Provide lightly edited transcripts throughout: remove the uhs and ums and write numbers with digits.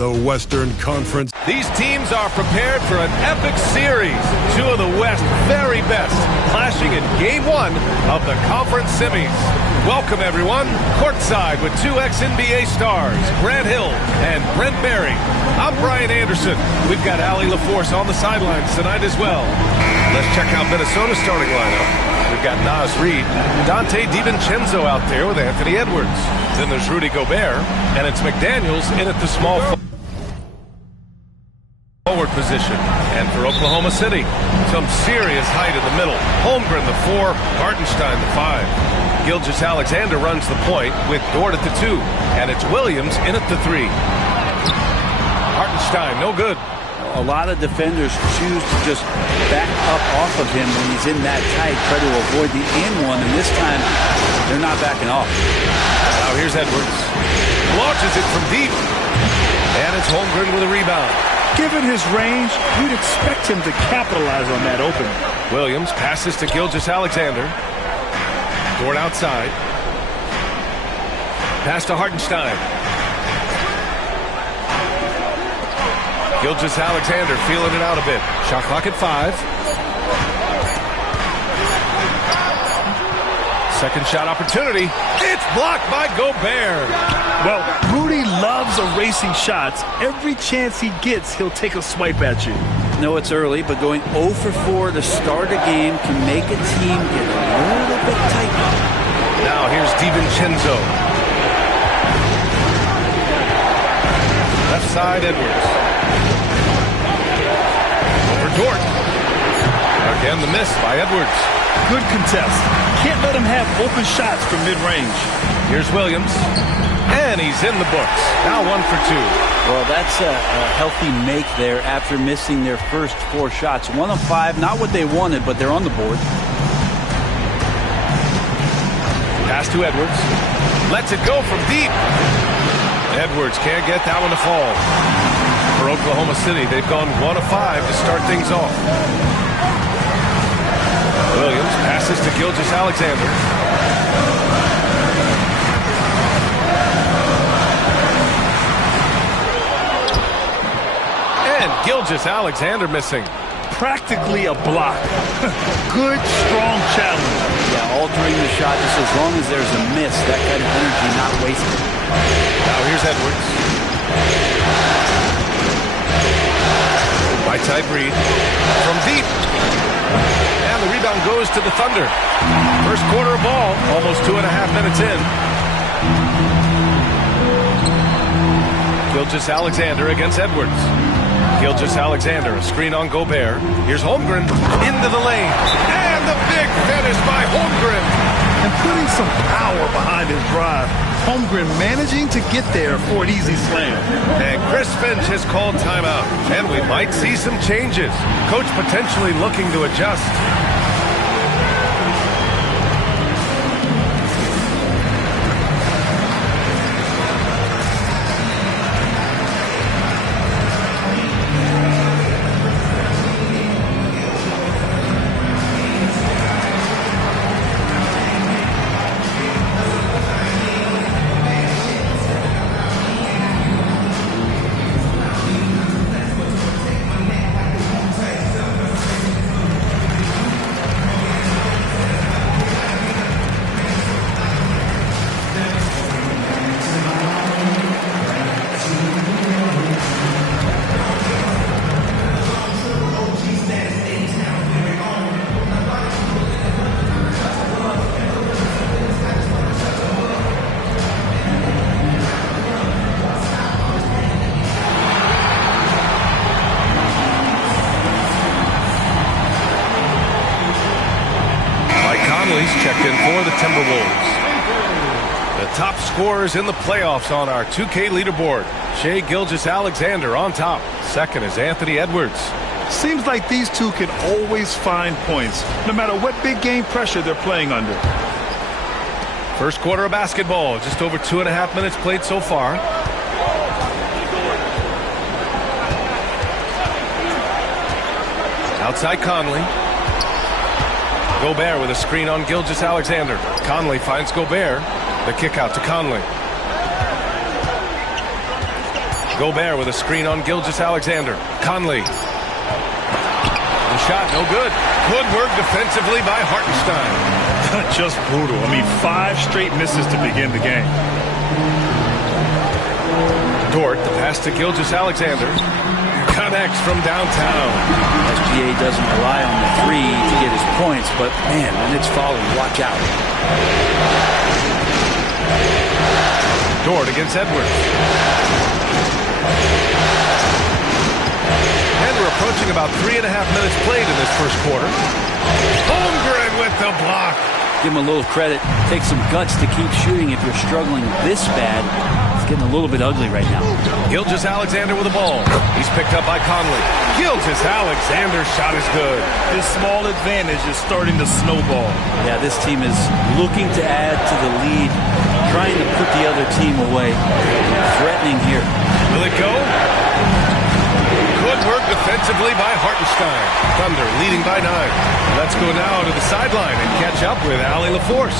the Western Conference. These teams are prepared for an epic series. Two of the West's very best clashing in Game 1 of the conference semis. Welcome, everyone. Courtside with two ex-NBA stars, Grant Hill and Brent Barry. I'm Brian Anderson. We've got Allie LaForce on the sidelines tonight as well. Let's check out Minnesota's starting lineup. We've got Naz Reid, Dante DiVincenzo out there with Anthony Edwards. Then there's Rudy Gobert, and it's McDaniels in at the small forward position. And for Oklahoma City, some serious height in the middle. Holmgren the 4, Hartenstein the 5. Gilgeous-Alexander runs the point with Dort at the 2, and it's Williams in at the 3. Hartenstein, no good. A lot of defenders choose to just back up off of him when he's in that tight, try to avoid the in-one, and this time they're not backing off. Now here's Edwards. Launches it from deep. And it's Holmgren with a rebound. Given his range, you'd expect him to capitalize on that opening. Williams passes to Gilgeous-Alexander. Dort outside. Pass to Hartenstein. Gilgeous-Alexander feeling it out a bit. Shot clock at 5. Second shot opportunity. It's blocked by Gobert. Well, Rudy loves erasing shots. Every chance he gets, he'll take a swipe at you. No, it's early, but going 0 for 4 to start a game can make a team get a little bit tight. Now here's DiVincenzo. Left side, Edwards. Over Dort. Again, the miss by Edwards. Good contest. Can't let him have open shots from mid-range. Here's Williams. And he's in the books. Now 1 for 2. Well, that's a healthy make there after missing their first 4 shots. 1 of 5, not what they wanted, but they're on the board. Pass to Edwards. Lets it go from deep. Edwards can't get that one to fall. For Oklahoma City, they've gone 1 of 5 to start things off. Williams passes to Gilgeous-Alexander. And Gilgeous-Alexander missing. Practically a block. Good, strong challenge. Yeah, altering the shot just as long as there's a miss. That kind of energy not wasted. Now here's Edwards. Right side Reid. From deep. And the rebound goes to the Thunder. First quarter of ball, almost 2.5 minutes in. Gilgeous-Alexander against Edwards. Gilgeous-Alexander, a screen on Gobert. Here's Holmgren into the lane. And the big finish by Holmgren. And putting some power behind his drive. Holmgren managing to get there for an easy slam. And Chris Finch has called timeout. And we might see some changes. Coach potentially looking to adjust. Checked in for the Timberwolves. The top scorers in the playoffs on our 2K leaderboard. Shai Gilgeous-Alexander on top. Second is Anthony Edwards. Seems like these two can always find points, no matter what big game pressure they're playing under. First quarter of basketball. Just over 2.5 minutes played so far. Outside Conley. Gobert with a screen on Gilgeous-Alexander. Conley finds Gobert. The kick out to Conley. Gobert with a screen on Gilgeous-Alexander. Conley. The shot, no good. Good work defensively by Hartenstein. Just brutal. I mean, 5 straight misses to begin the game. Dort, the pass to Gilgeous-Alexander. Connects from downtown. SGA doesn't rely on the 3 to get his points, but man, when it's falling, watch out. Dort against Edwards. And we're approaching about 3.5 minutes played in this first quarter. Holmgren with the block. Give him a little credit. Take some guts to keep shooting if you're struggling this bad. It's getting a little bit ugly right now. Gilgeous-Alexander with the ball. He's picked up by Conley. Gilgeous-Alexander's shot is good. This small advantage is starting to snowball. Yeah, this team is looking to add to the lead, trying to put the other team away. Threatening here. Will it go? Good work defensively by Hartenstein. Thunder leading by 9. Let's go now to the sideline and catch up with Allie LaForce.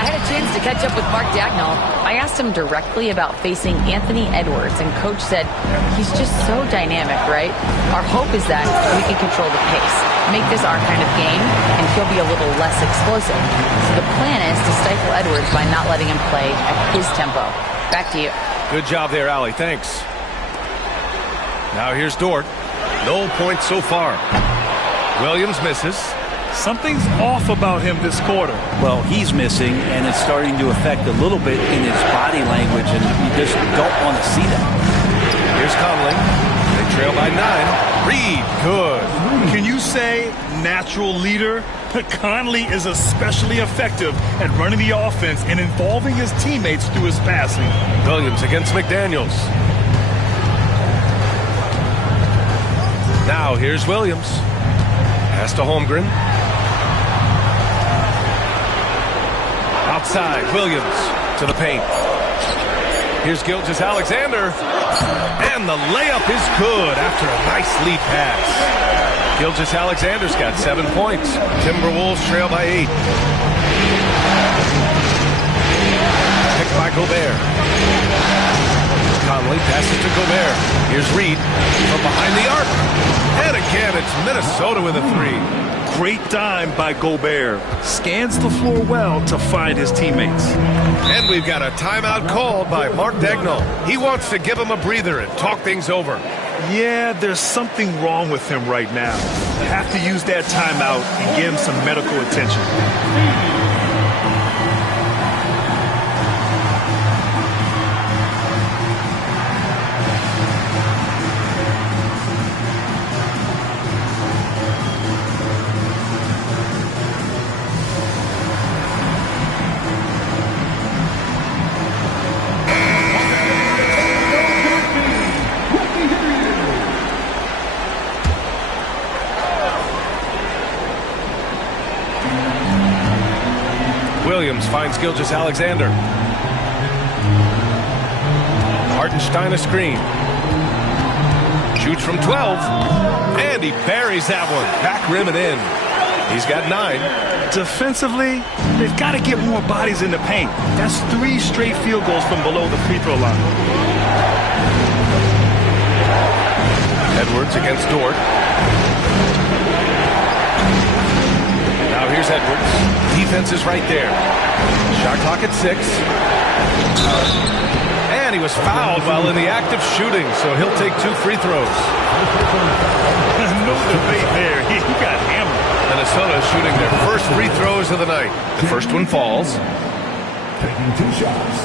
I had a chance to catch up with Mark Dagnall. I asked him directly about facing Anthony Edwards, and Coach said he's just so dynamic, right? Our hope is that we can control the pace, make this our kind of game, and he'll be a little less explosive. So the plan is to stifle Edwards by not letting him play at his tempo. Back to you. Good job there, Allie. Thanks. Now here's Dort. No points so far. Williams misses. Something's off about him this quarter. Well, he's missing, and it's starting to affect a little bit in his body language, and you just don't want to see that. Here's Conley. They trail by 9. Reed, good. Can you say natural leader? Conley is especially effective at running the offense and involving his teammates through his passing. Williams against McDaniels. Now here's Williams. Pass to Holmgren. Outside, Williams to the paint. Here's Gilgeous-Alexander. And the layup is good after a nice lead pass. Gilgeous-Alexander's got 7 points. Timberwolves trail by 8. Picked by Gobert. Conley passes to Gobert. Here's Reed from behind the arc. And again, it's Minnesota with a 3. Great dime by Gobert. Scans the floor well to find his teammates. And we've got a timeout called by Mark Dagnall. He wants to give him a breather and talk things over. Yeah, there's something wrong with him right now. Have to use that timeout and give him some medical attention. Williams finds Gilgeous-Alexander. Hartenstein a screen. Shoots from 12. And he buries that one. Back rim and in. He's got 9. Defensively, they've got to get more bodies in the paint. That's 3 straight field goals from below the free throw line. Edwards against Dort. Now here's Edwards. Defense is right there. Shot clock at 6. And he was fouled while in the act of shooting, so he'll take 2 free throws. No debate there. He got hammered. Minnesota shooting their first free throws of the night. The first one falls. Taking 2 shots.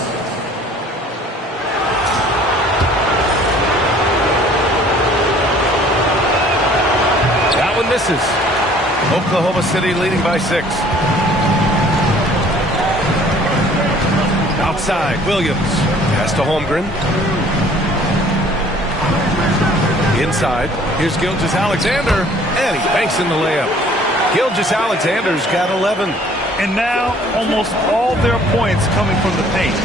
That one misses. Oklahoma City leading by 6. Outside, Williams. Pass to Holmgren. Inside, here's Gilgeous-Alexander. And he banks in the layup. Gilgeous-Alexander's got 11. And now, almost all their points coming from the paint.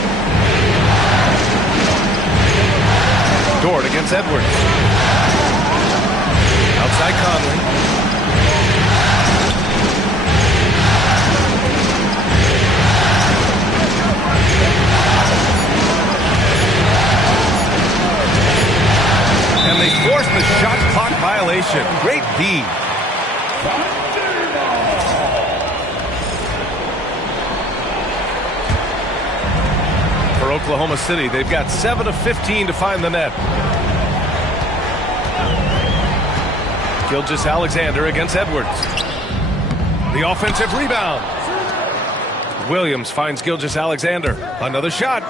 Dort against Edwards. Outside Conley. formation. Great D. For Oklahoma City, they've got 7 of 15 to find the net. Gilgeous-Alexander against Edwards. The offensive rebound. Williams finds Gilgeous-Alexander. Another shot.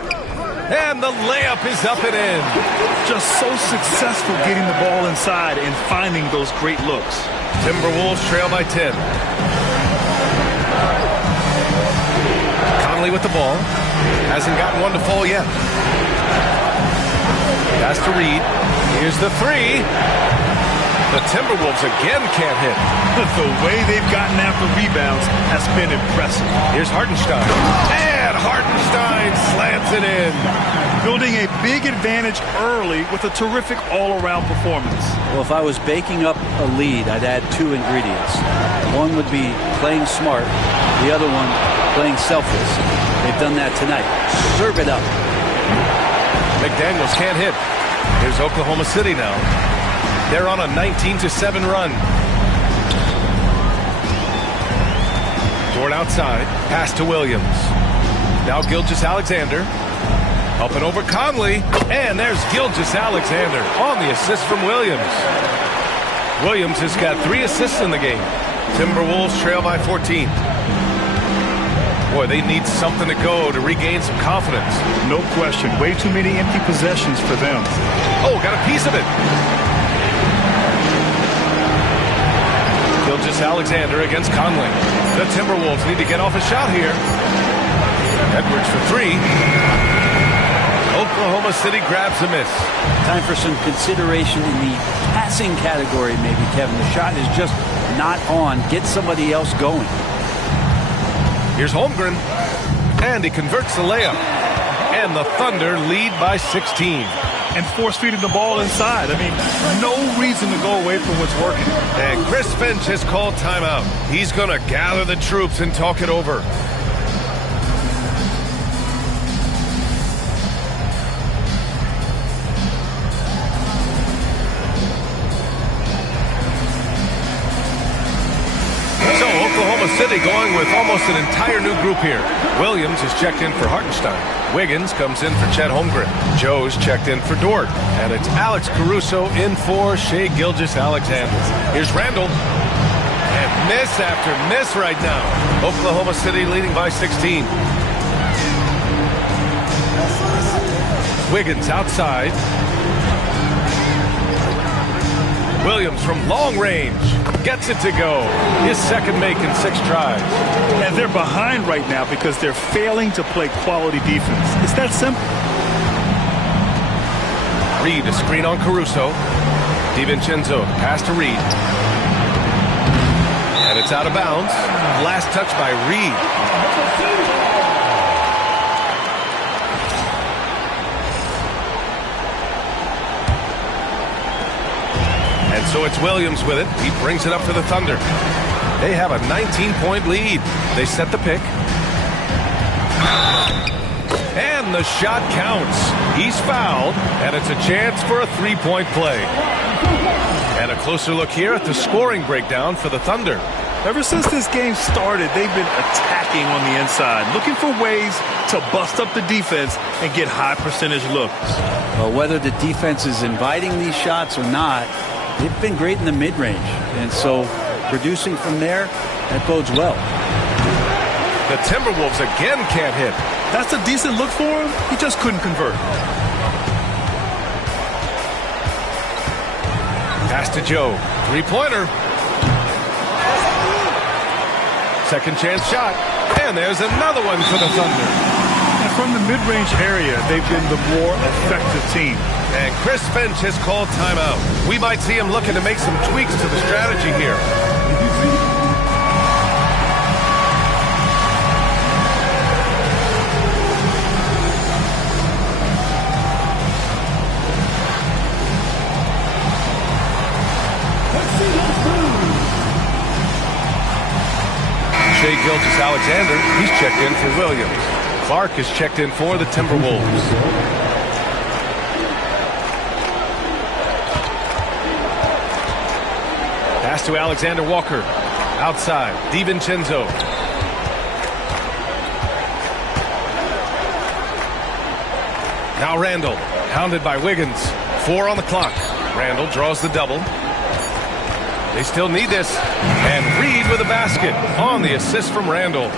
And the layup is up and in. Just so successful getting the ball inside and finding those great looks. Timberwolves trail by 10. Conley with the ball. Hasn't gotten one to fall yet. Pass to Reed. Here's the three. The Timberwolves again can't hit. The way they've gotten after rebounds has been impressive. Here's Hartenstein. And Hartenstein slams it in. Building a big advantage early with a terrific all-around performance. Well, if I was baking up a lead, I'd add 2 ingredients. One would be playing smart. The other one, playing selfless. They've done that tonight. Serve it up. McDaniels can't hit. Here's Oklahoma City now. They're on a 19-7 run. Dort outside. Pass to Williams. Now Gilgeous-Alexander. Up and over Conley. And there's Gilgeous-Alexander on the assist from Williams. Williams has got 3 assists in the game. Timberwolves trail by 14. Boy, they need something to go to regain some confidence. No question. Way too many empty possessions for them. Oh, got a piece of it. Gilgeous-Alexander against Conley. The Timberwolves need to get off a shot here. Edwards for 3. Oklahoma City grabs a miss. Time for some consideration in the passing category, maybe, Kevin. The shot is just not on. Get somebody else going. Here's Holmgren. And he converts the layup. And the Thunder lead by 16. And force-feeding the ball inside. I mean, no reason to go away from what's working. And Chris Finch has called timeout. He's going to gather the troops and talk it over. So Oklahoma City going with almost an entire new group here. Williams is checked in for Hartenstein. Wiggins comes in for Chet Holmgren. Joe's checked in for Dort. And it's Alex Caruso in for Shai Gilgeous-Alexander. Here's Randall. And miss after miss right now. Oklahoma City leading by 16. Wiggins outside. Williams from long range. Gets it to go. His second make in 6 tries. And they're behind right now because they're failing to play quality defense. It's that simple. Reed, a screen on Caruso. DiVincenzo, pass to Reed. And it's out of bounds. Last touch by Reed. And so it's Williams with it. He brings it up for the Thunder. They have a 19-point lead. They set the pick. And the shot counts. He's fouled, and it's a chance for a 3-point play. And a closer look here at the scoring breakdown for the Thunder. Ever since this game started, they've been attacking on the inside, looking for ways to bust up the defense and get high percentage looks. Well, whether the defense is inviting these shots or not, they've been great in the mid-range. And so producing from there, that bodes well. The Timberwolves again can't hit. That's a decent look for him. He just couldn't convert. Pass to Joe. 3-pointer. Second chance shot. And there's another one for the Thunder. And from the mid-range area, they've been the more effective team. And Chris Finch has called timeout. We might see him looking to make some tweaks to the strategy here. Shai Gilgeous-Alexander, he's checked in for Williams. Clark is checked in for the Timberwolves. to Alexander Walker. Outside, DiVincenzo. Now Randall, hounded by Wiggins. 4 on the clock. Randall draws the double. They still need this. And Reed with a basket on the assist from Randall.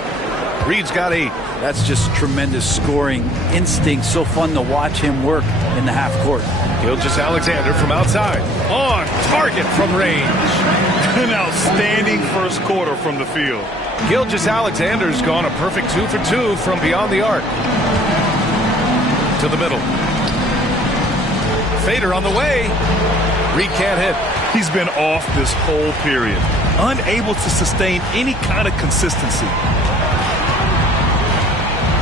Reed's got 8. That's just tremendous scoring instinct. So fun to watch him work in the half court. Gilgeous-Alexander from outside. On target from range. An outstanding first quarter from the field. Gilgeous-Alexander's gone a perfect 2 for 2 from beyond the arc. To the middle. Fader on the way. Reed can't hit. He's been off this whole period. Unable to sustain any kind of consistency.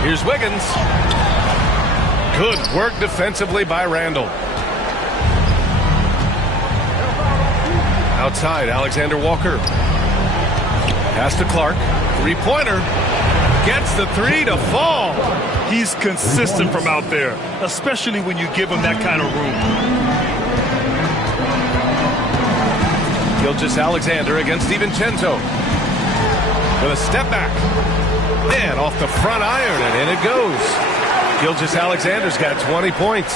Here's Wiggins. Good work defensively by Randall. Outside, Alexander Walker. Pass to Clark. 3-pointer. Gets the 3 to fall. He's consistent from out there, especially when you give him that kind of room. Gilgeous-Alexander against DiVincenzo. With a step back. Man, off the front iron, and in it goes. Gilgeous-Alexander's got 20 points.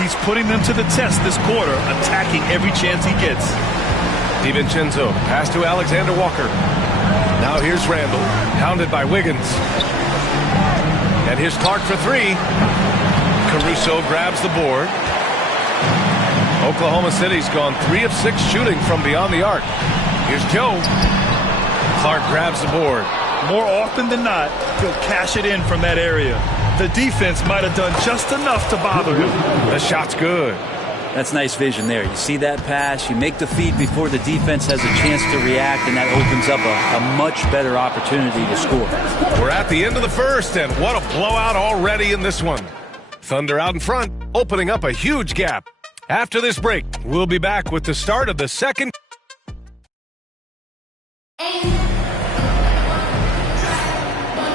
He's putting them to the test this quarter, attacking every chance he gets. DiVincenzo, pass to Alexander Walker. Now here's Randall, hounded by Wiggins. And here's Clark for 3. Caruso grabs the board. Oklahoma City's gone 3 of 6 shooting from beyond the arc. Here's Joe. Clark grabs the board. More often than not, he'll cash it in from that area. The defense might have done just enough to bother him. The shot's good. That's nice vision there. You see that pass, you make the feed before the defense has a chance to react, and that opens up a much better opportunity to score. We're at the end of the first, and what a blowout already in this one. Thunder out in front, opening up a huge gap. After this break, we'll be back with the start of the second.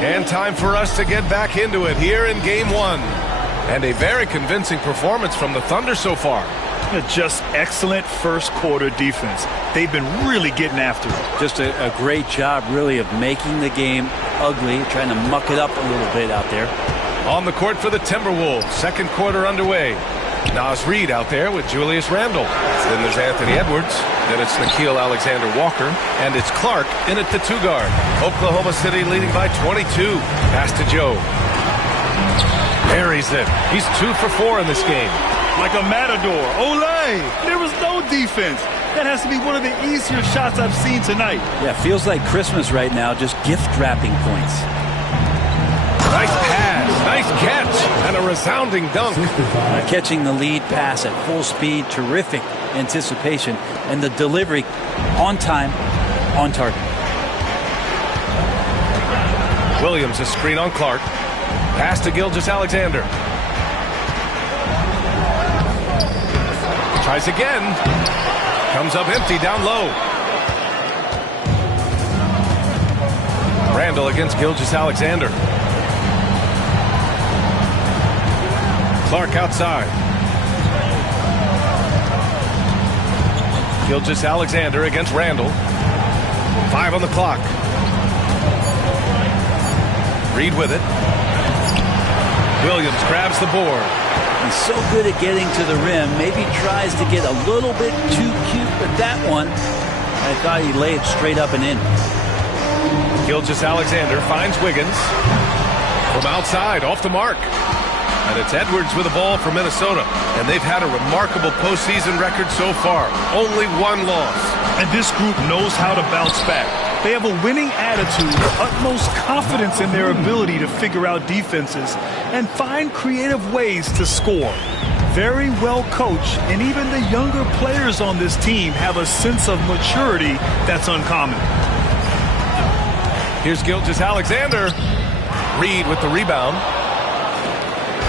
And time for us to get back into it here in Game 1. And a very convincing performance from the Thunder so far. Just excellent first quarter defense. They've been really getting after it. Just a great job, really, of making the game ugly, trying to muck it up a little bit out there. On the court for the Timberwolves, second quarter underway. Naz Reid out there with Julius Randle. Then there's Anthony Edwards. Then it's Nickeil Alexander-Walker. And it's Clark in at the 2 guard. Oklahoma City leading by 22. Pass to Joe. Buries it. He's 2 for 4 in this game. Like a matador. Olay! There was no defense. That has to be one of the easier shots I've seen tonight. Yeah, feels like Christmas right now, just gift wrapping points. Nice pass, nice catch, and a resounding dunk. Catching the lead pass at full speed, terrific anticipation, and the delivery on time, on target. Williams, a screen on Clark. Pass to Gilgeous-Alexander. Tries again. Comes up empty down low. Randall against Gilgeous-Alexander. Clark outside. Gilgeous-Alexander against Randall. 5 on the clock. Reed with it. Williams grabs the board. He's so good at getting to the rim. Maybe tries to get a little bit too cute with that one. I thought he laid it straight up and in. Gilgeous-Alexander finds Wiggins. From outside, off the mark. And it's Edwards with the ball for Minnesota. And they've had a remarkable postseason record so far. Only 1 loss. And this group knows how to bounce back. They have a winning attitude, utmost confidence in their ability to figure out defenses and find creative ways to score. Very well coached, and even the younger players on this team have a sense of maturity that's uncommon. Here's Gilgeous-Alexander. Reed with the rebound.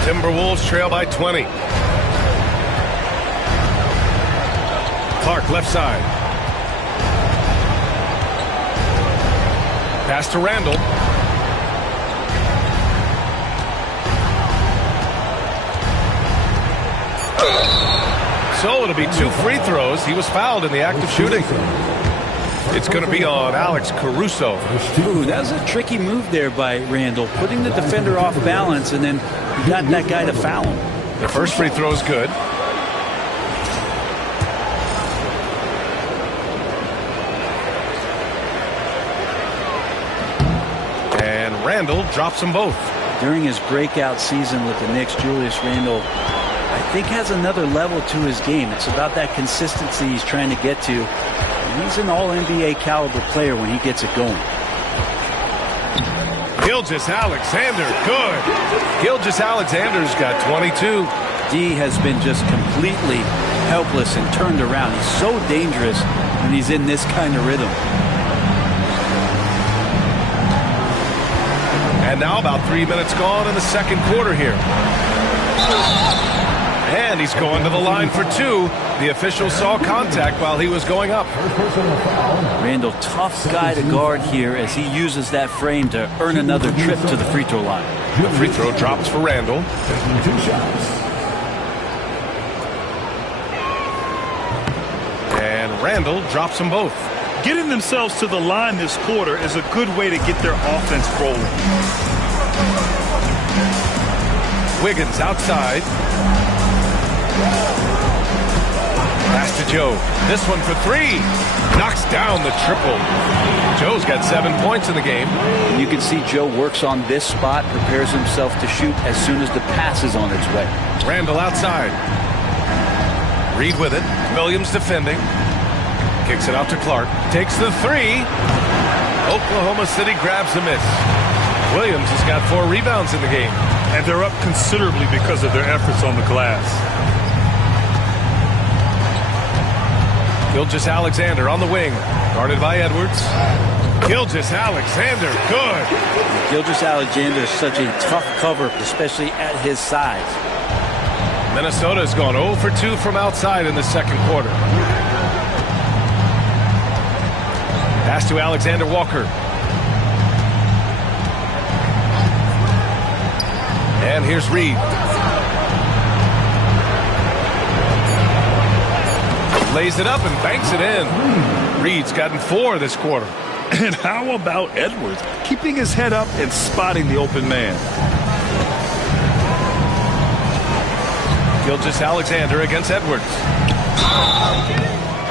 Timberwolves trail by 20. Clark left side. Pass to Randall. So it'll be 2 free throws. He was fouled in the act of shooting. It's going to be on Alex Caruso. Ooh, that was a tricky move there by Randall, putting the defender off balance, and then he got that guy to foul him. The first free throw is good. And Randall drops them both. During his breakout season with the Knicks, Julius Randle, I think, has another level to his game. It's about that consistency he's trying to get to. And he's an all-NBA caliber player when he gets it going. Gilgeous-Alexander, good. Gilgeous-Alexander's got 22. D has been just completely helpless and turned around. He's so dangerous when he's in this kind of rhythm. And now about 3 minutes gone in the second quarter here. And he's going to the line for two. The official saw contact while he was going up. Randall, tough guy to guard here as he uses that frame to earn another trip to the free throw line. The free throw drops for Randall. Taking 2 shots. And Randall drops them both. Getting themselves to the line this quarter is a good way to get their offense rolling. Wiggins outside. Pass to Joe. This one for three. Knocks down the triple. Joe's got 7 points in the game. And you can see Joe works on this spot, prepares himself to shoot as soon as the pass is on its way. Randall outside. Reed with it. Williams defending. Kicks it out to Clark. Takes the three. Oklahoma City grabs the miss. Williams has got 4 rebounds in the game. And they're up considerably because of their efforts on the glass. Gilgeous-Alexander on the wing. Guarded by Edwards. Gilgeous-Alexander, good. Gilgeous-Alexander is such a tough cover, especially at his size. Minnesota has gone 0 for 2 from outside in the second quarter. Pass to Alexander Walker. And here's Reed. Lays it up and banks it in. Reed's gotten 4 this quarter. And how about Edwards? Keeping his head up and spotting the open man. Gilgeous-Alexander against Edwards.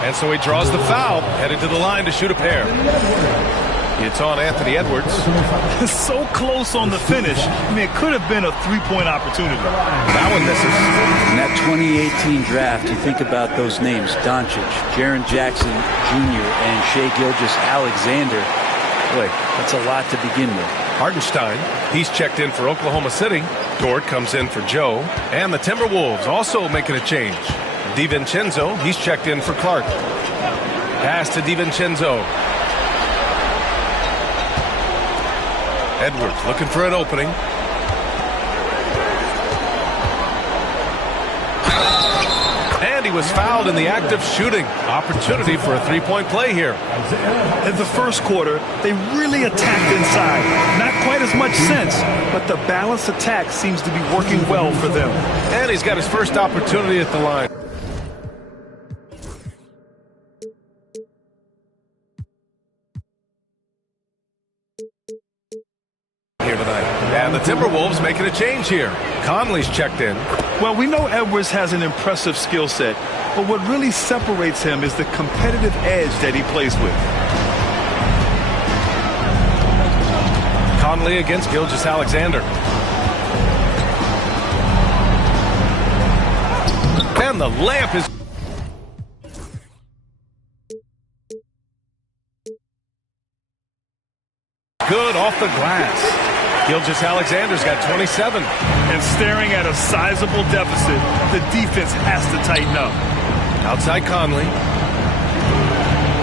And so he draws the foul, headed to the line to shoot a pair. It's on Anthony Edwards. So close on the finish. I mean, it could have been a three-point opportunity. That one misses. In that 2018 draft, you think about those names: Doncic, Jaren Jackson Jr., and Shai Gilgeous-Alexander. Boy, that's a lot to begin with. Hartenstein, he's checked in for Oklahoma City. Dort comes in for Joe. And the Timberwolves also making a change. DiVincenzo, he's checked in for Clark. Pass to DiVincenzo. Edwards looking for an opening. And he was fouled in the act of shooting. Opportunity for a three-point play here. In the first quarter, they really attacked inside. Not quite as much sense, but the balanced attack seems to be working well for them. And he's got his first opportunity at the line. Here tonight. And the Timberwolves making a change here. Conley's checked in. Well, we know Edwards has an impressive skill set, but what really separates him is the competitive edge that he plays with. Conley against Gilgeous-Alexander. And the layup is good off the glass. Gilgeous-Alexander's got 27. And staring at a sizable deficit, the defense has to tighten up. Outside Conley.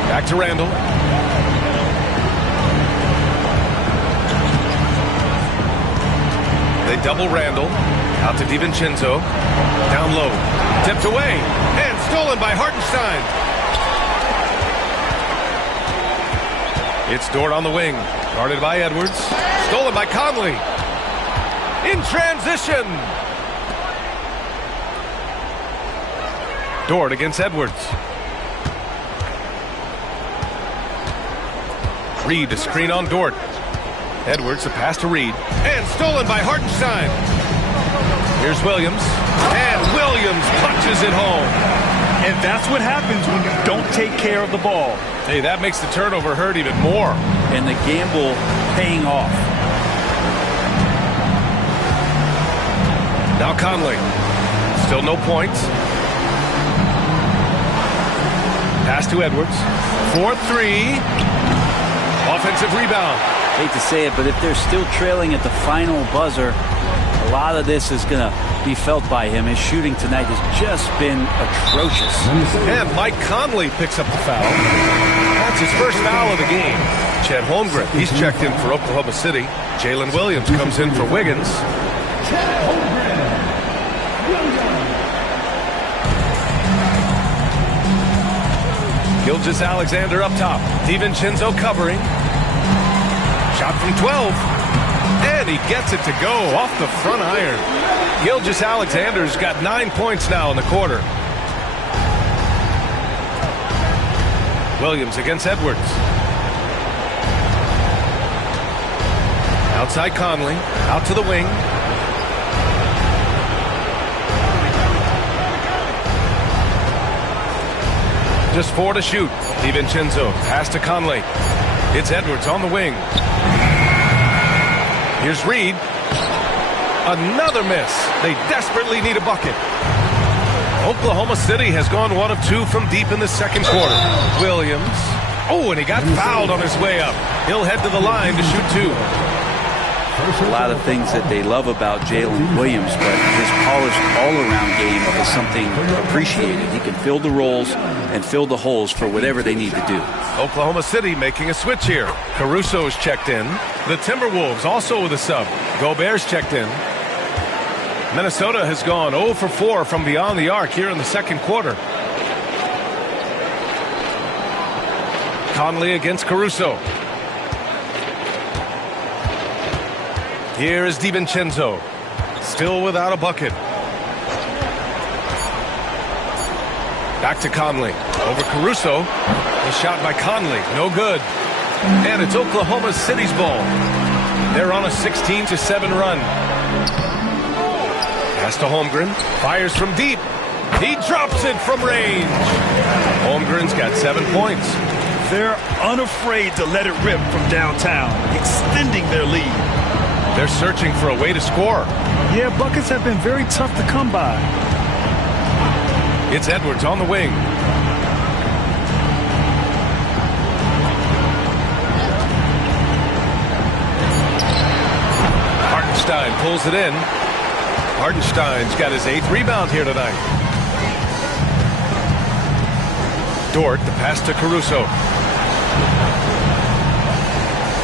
Back to Randall. They double Randall. Out to DiVincenzo. Down low. Tipped away. And stolen by Hartenstein. It's Dort on the wing. Guarded by Edwards. Stolen by Conley. In transition. Dort against Edwards. Reed to screen on Dort. Edwards, a pass to Reed. And stolen by Hartenstein. Here's Williams. And Williams punches it home. And that's what happens when you don't take care of the ball. Hey, that makes the turnover hurt even more. And the gamble paying off. Now Conley. Still no points. Pass to Edwards. 4-3. Offensive rebound. Hate to say it, but if they're still trailing at the final buzzer, a lot of this is going to be felt by him. His shooting tonight has just been atrocious. And Mike Conley picks up the foul. That's his first foul of the game. Chet Holmgren, he's checked in for Oklahoma City. Jalen Williams comes in for Wiggins. Gilgeous-Alexander up top. DiVincenzo covering. Shot from 12. And he gets it to go off the front iron. Gilgeous-Alexander's got 9 points now in the quarter. Williams against Edwards. Outside Conley. Out to the wing. Just 4 to shoot. DiVincenzo pass to Conley. It's Edwards on the wing. Here's Reed. Another miss. They desperately need a bucket. Oklahoma City has gone 1 of 2 from deep in the second quarter. Williams. Oh, and he got fouled on his way up. He'll head to the line to shoot 2. A lot of things that they love about Jalen Williams, but his polished all-around game is something appreciated. He can fill the roles and fill the holes for whatever they need to do. Oklahoma City making a switch here. Caruso is checked in. The Timberwolves also with a sub. Gobert's checked in. Minnesota has gone 0 for 4 from beyond the arc here in the second quarter. Conley against Caruso. Here is DiVincenzo. Still without a bucket. Back to Conley. Over Caruso. The shot by Conley. No good. And it's Oklahoma City's ball. They're on a 16-7 run. Pass to Holmgren. Fires from deep. He drops it from range. Holmgren's got 7 points. They're unafraid to let it rip from downtown, extending their lead. They're searching for a way to score. Yeah, buckets have been very tough to come by. It's Edwards on the wing. Hartenstein pulls it in. Hartenstein's got his 8th rebound here tonight. Dort, the pass to Caruso.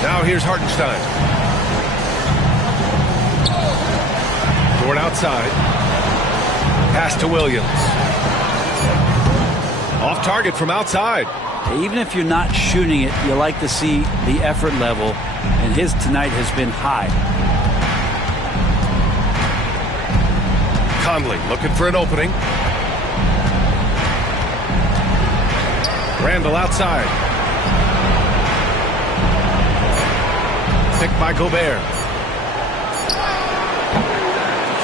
Now here's Hartenstein. Dort outside. Pass to Williams. Off target from outside. Even if you're not shooting it, you like to see the effort level, and his tonight has been high. Conley looking for an opening. Randall outside. Picked by Gobert.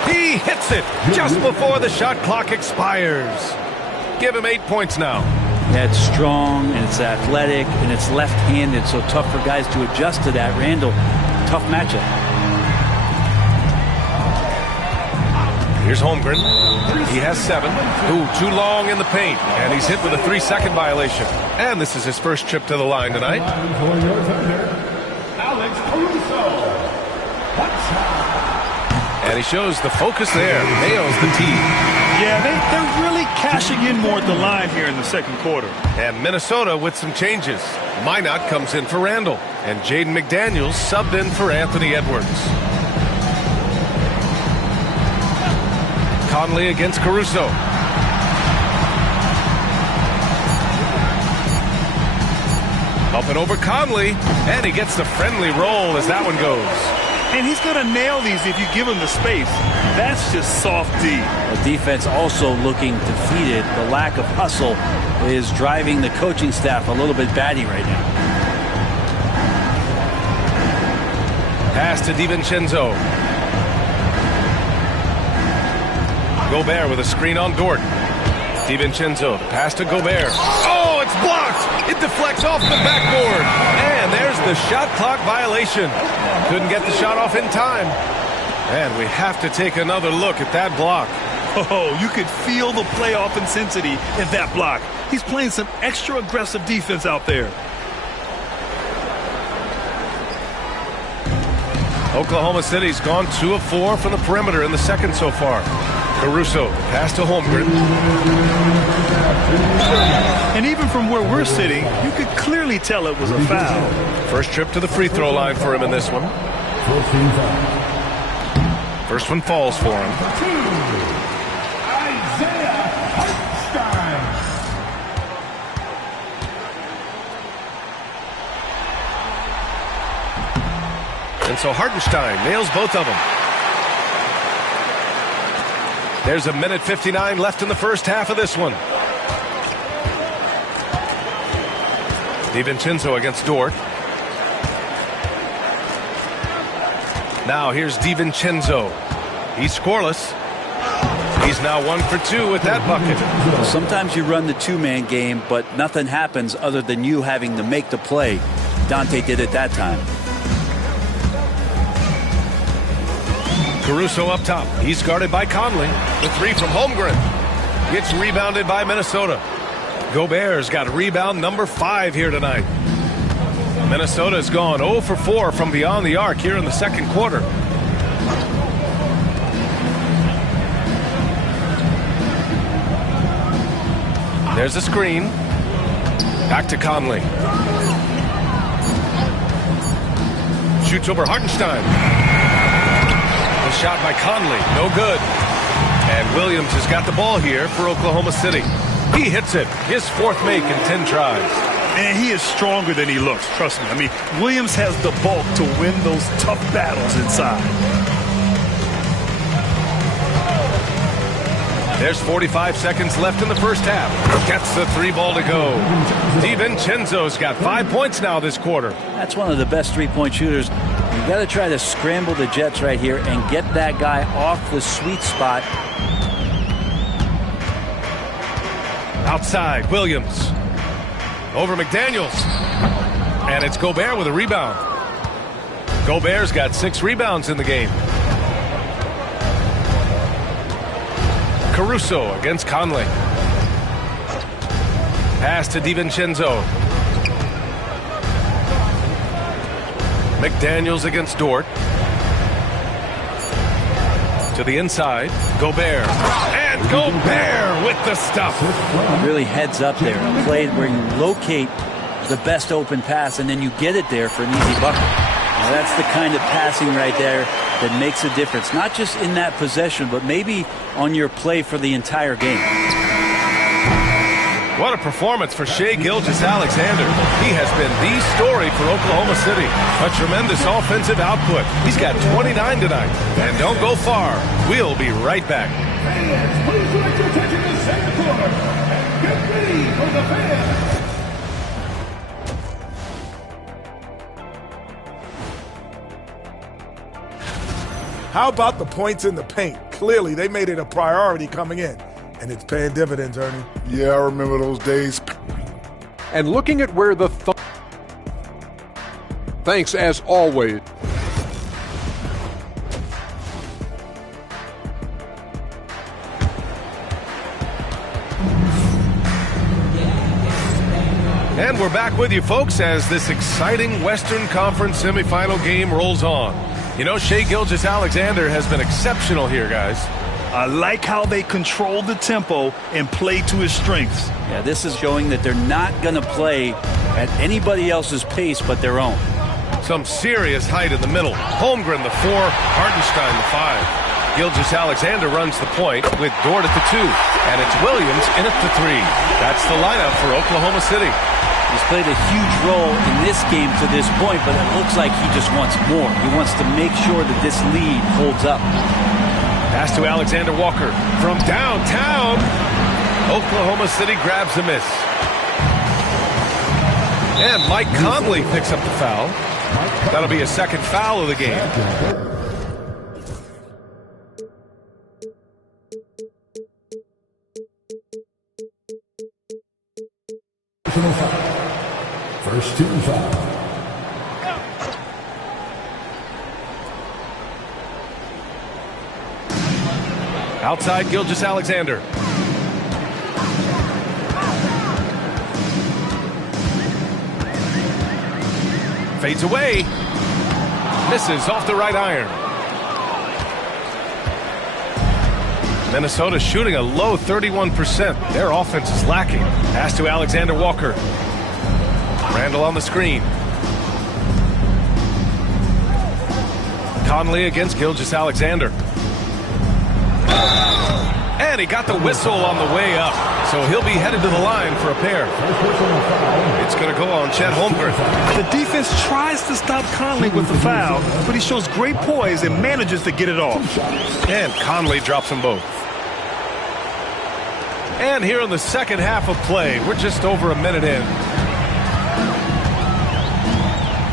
He hits it just before the shot clock expires. Give him 8 points now. Yeah, it's strong, and it's athletic, and it's left-handed, so tough for guys to adjust to that. Randall, tough matchup. Here's Holmgren. He has 7. Ooh, too long in the paint. And he's hit with a 3-second violation. And this is his first trip to the line tonight. For your offender, Alex Caruso. And he shows the focus there. Nails the tee. Yeah, they're really cashing in more at the line here in the second quarter. And Minnesota with some changes. Minot comes in for Randall. And Jaden McDaniels subbed in for Anthony Edwards. Conley against Caruso. Up and over Conley. And he gets the friendly roll as that one goes. And he's going to nail these if you give him the space. That's just soft D. The defense also looking defeated. The lack of hustle is driving the coaching staff a little bit batty right now. Pass to DiVincenzo. Gobert with a screen on Dort. DiVincenzo, pass to Gobert. Oh, it's blocked! It deflects off the backboard. And there's the shot clock violation. Couldn't get the shot off in time. And we have to take another look at that block. Oh, you could feel the playoff intensity in that block. He's playing some extra aggressive defense out there. Oklahoma City's gone 2 of 4 from the perimeter in the second so far. Caruso, pass to Holmgren. And even from where we're sitting, you could clearly tell it was a foul. First trip to the free throw line for him in this one. First one falls for him. And so Hartenstein nails both of them. There's a minute 59 left in the first half of this one. DiVincenzo against Dort. Now here's DiVincenzo. He's scoreless. He's now 1 for 2 with that bucket. Well, sometimes you run the two-man game, but nothing happens other than you having to make the play. Dante did it that time. Caruso up top. He's guarded by Conley. The three from Holmgren. Gets rebounded by Minnesota. Gobert's got rebound number 5 here tonight. Minnesota's gone 0 for 4 from beyond the arc here in the second quarter. There's a screen. Back to Conley. Shoots over Hartenstein. The shot by Conley, no good. And Williams has got the ball here for Oklahoma City. He hits it, his 4th make in 10 tries. And he is stronger than he looks, trust me. I mean, Williams has the bulk to win those tough battles inside. There's 45 seconds left in the first half. Gets the 3 ball to go. DiVincenzo's got 5 points now this quarter. That's one of the best three-point shooters. You got to try to scramble the Jets right here and get that guy off the sweet spot. Outside, Williams. Over McDaniels. And it's Gobert with a rebound. Gobert's got 6 rebounds in the game. Caruso against Conley. Pass to DiVincenzo. McDaniels against Dort. To the inside. Gobert. And Gobert with the stuff. Really heads up there. A play where you locate the best open pass and then you get it there for an easy bucket. Now that's the kind of passing right there that makes a difference. Not just in that possession, but maybe on your play for the entire game. What a performance for Shai Gilgeous-Alexander. He has been the story for Oklahoma City. A tremendous offensive output. He's got 29 tonight. And don't go far. We'll be right back. Fans, please direct your attention to the second quarter. And get ready for the fans. How about the points in the paint? Clearly, they made it a priority coming in. And it's paying dividends, Ernie. Yeah, I remember those days. And looking at where the thanks as always. And we're back with you, folks, as this exciting Western Conference semifinal game rolls on. You know, Shai Gilgeous-Alexander has been exceptional here, guys. I like how they control the tempo and play to his strengths. Yeah, this is showing that they're not going to play at anybody else's pace but their own. Some serious height in the middle. Holmgren, the 4, Hartenstein, the 5. Gilgeous-Alexander runs the point with Dort at the 2. And it's Williams in at the 3. That's the lineup for Oklahoma City. He's played a huge role in this game to this point, but it looks like he just wants more. He wants to make sure that this lead holds up. Pass to Alexander Walker from downtown. Oklahoma City grabs a miss. And Mike Conley picks up the foul. That'll be a second foul of the game. First team foul. Outside, Gilgeous-Alexander. Fades away. Misses off the right iron. Minnesota shooting a low 31%. Their offense is lacking. Pass to Alexander Walker. Randall on the screen. Conley against Gilgeous-Alexander. And he got the whistle on the way up. So he'll be headed to the line for a pair. It's going to go on Chet Holmgren. The defense tries to stop Conley with the foul, but he shows great poise and manages to get it off. And Conley drops them both. And here in the second half of play, we're just over a minute in.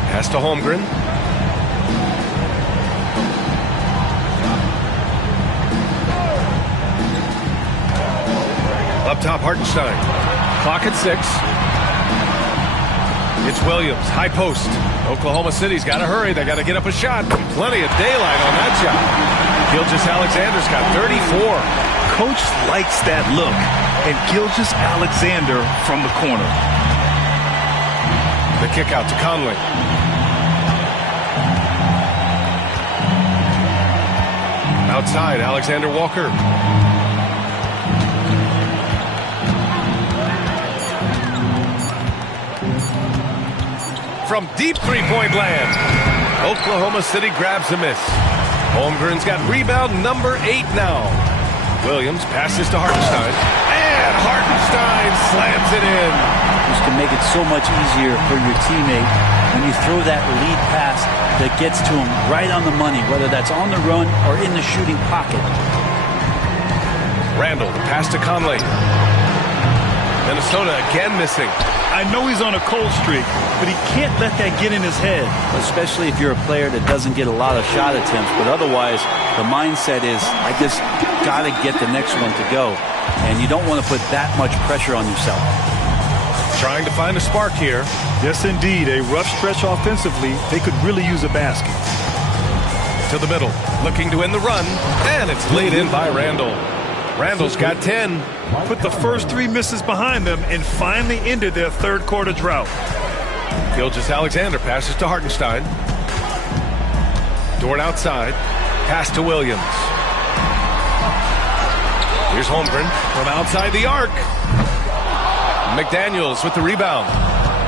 Pass to Holmgren. Up top, Hartenstein. Clock at 6. It's Williams, high post. Oklahoma City's got to hurry. They got to get up a shot. Plenty of daylight on that shot. Gilgeous-Alexander's got 34. Coach likes that look. And Gilgeous-Alexander from the corner. The kick out to Conley. Outside, Alexander Walker. From deep three-point land, Oklahoma City grabs a miss. Holmgren's got rebound number 8 now. Williams passes to Hartenstein, and Hartenstein slams it in. This can make it so much easier for your teammate when you throw that lead pass that gets to him right on the money, whether that's on the run or in the shooting pocket. Randall, pass to Conley. Minnesota again missing. I know he's on a cold streak, but he can't let that get in his head. Especially if you're a player that doesn't get a lot of shot attempts, but otherwise the mindset is, I just got to get the next one to go. And you don't want to put that much pressure on yourself. Trying to find a spark here. Yes, indeed. A rough stretch offensively. They could really use a basket. To the middle, looking to win the run, and it's laid in by Randall. Randall's got 10. Put the first 3 misses behind them and finally ended their third quarter drought. Gilgeous-Alexander passes to Hartenstein. Dort outside. Pass to Williams. Here's Holmgren from outside the arc. McDaniels with the rebound.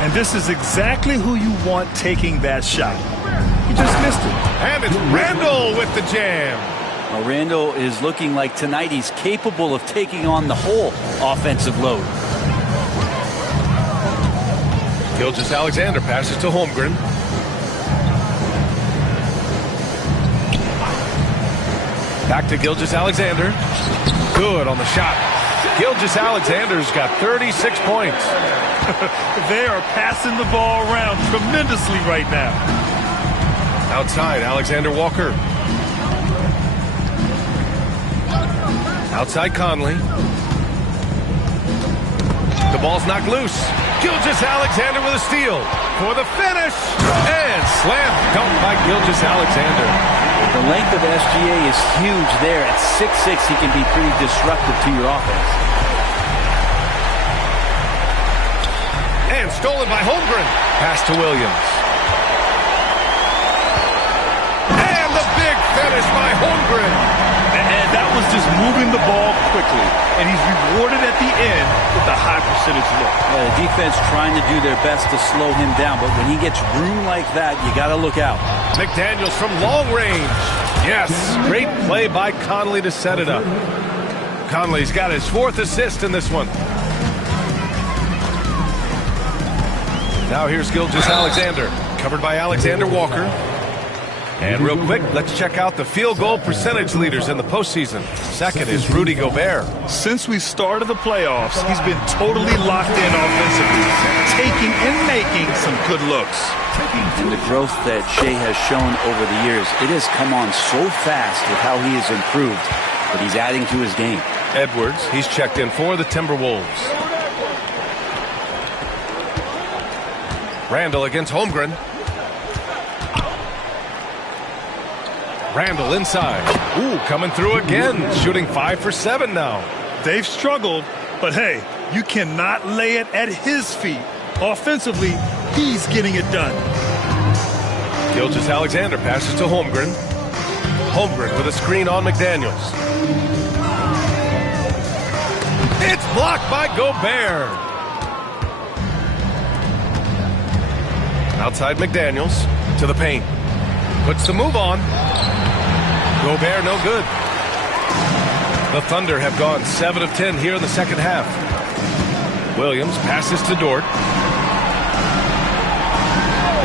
And this is exactly who you want taking that shot. He just missed it. And it's Randall with the jam. Well, Randall is looking like tonight he's capable of taking on the whole offensive load. Gilgeous-Alexander passes to Holmgren. Back to Gilgeous-Alexander. Good on the shot. Gilgeous-Alexander's got 36 points. They are passing the ball around tremendously right now. Outside, Alexander Walker. Outside Conley. The ball's knocked loose. Gilgeous-Alexander with a steal for the finish. And slam dunk by Gilgeous-Alexander. The length of SGA is huge there. At 6'6", he can be pretty disruptive to your offense. And stolen by Holmgren. Pass to Williams. And the big finish by Holmgren. And that was just moving the ball quickly. And he's rewarded at the end with a high percentage look. The defense trying to do their best to slow him down, but when he gets room like that, you got to look out. McDaniels from long range. Yes, great play by Conley to set it up. Conley's got his 4th assist in this one. Now here's Gilgeous-Alexander, covered by Alexander Walker. And real quick, let's check out the field goal percentage leaders in the postseason. Second is Rudy Gobert. Since we started the playoffs, he's been totally locked in offensively, taking and making some good looks. And the growth that Shea has shown over the years, it has come on so fast with how he has improved, but he's adding to his game. Edwards, he's checked in for the Timberwolves. Randall against Holmgren. Randall inside. Ooh, coming through again. Shooting 5 for 7 now. They've struggled, but hey, you cannot lay it at his feet. Offensively, he's getting it done. Gilgeous-Alexander passes to Holmgren. Holmgren with a screen on McDaniels. It's blocked by Gobert. Outside McDaniels to the paint. Puts the move on. Gobert no good. The Thunder have gone 7 of 10 here in the second half. Williams passes to Dort.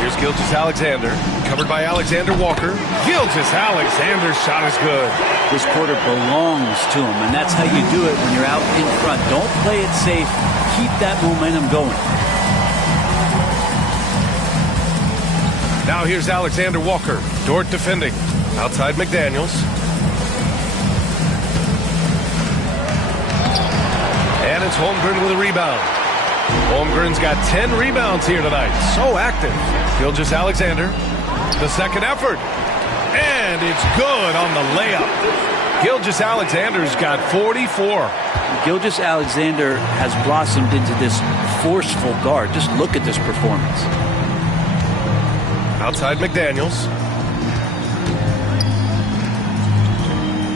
Here's Gilgeous-Alexander, covered by Alexander Walker. Gilgeous-Alexander's shot is good. This quarter belongs to him, and that's how you do it when you're out in front. Don't play it safe. Keep that momentum going. Now here's Alexander Walker. Dort defending. Outside McDaniels. And it's Holmgren with a rebound. Holmgren's got 10 rebounds here tonight. So active. Gilgeous-Alexander. The second effort. And it's good on the layup. Gilgeous-Alexander's got 44. Gilgeous-Alexander has blossomed into this forceful guard. Just look at this performance. Outside McDaniels.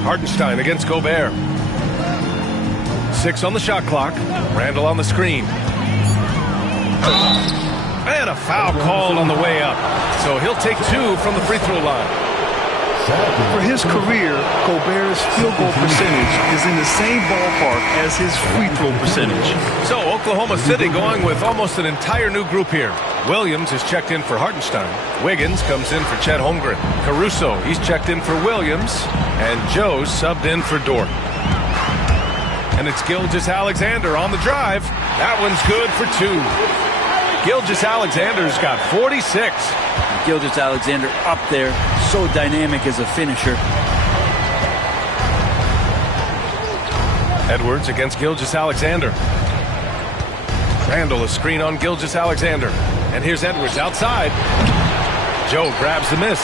Hartenstein against Gobert. 6 on the shot clock. Randall on the screen. And a foul called on the way up. So he'll take 2 from the free throw line. For his career, Gobert's field goal percentage is in the same ballpark as his free throw percentage. So Oklahoma City going with almost an entire new group here. Williams is checked in for Hartenstein. Wiggins comes in for Chet Holmgren. Caruso, he's checked in for Williams. And Joe's subbed in for Dort. And it's Gilgeous-Alexander on the drive. That one's good for 2. Gilgeous-Alexander's got 46. Gilgeous-Alexander up there, so dynamic as a finisher. Edwards against Gilgeous-Alexander. Randall a screen on Gilgeous-Alexander. And here's Edwards outside. Joe grabs the miss.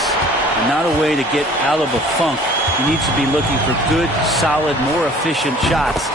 And not a way to get out of a funk. He needs to be looking for good, solid, more efficient shots.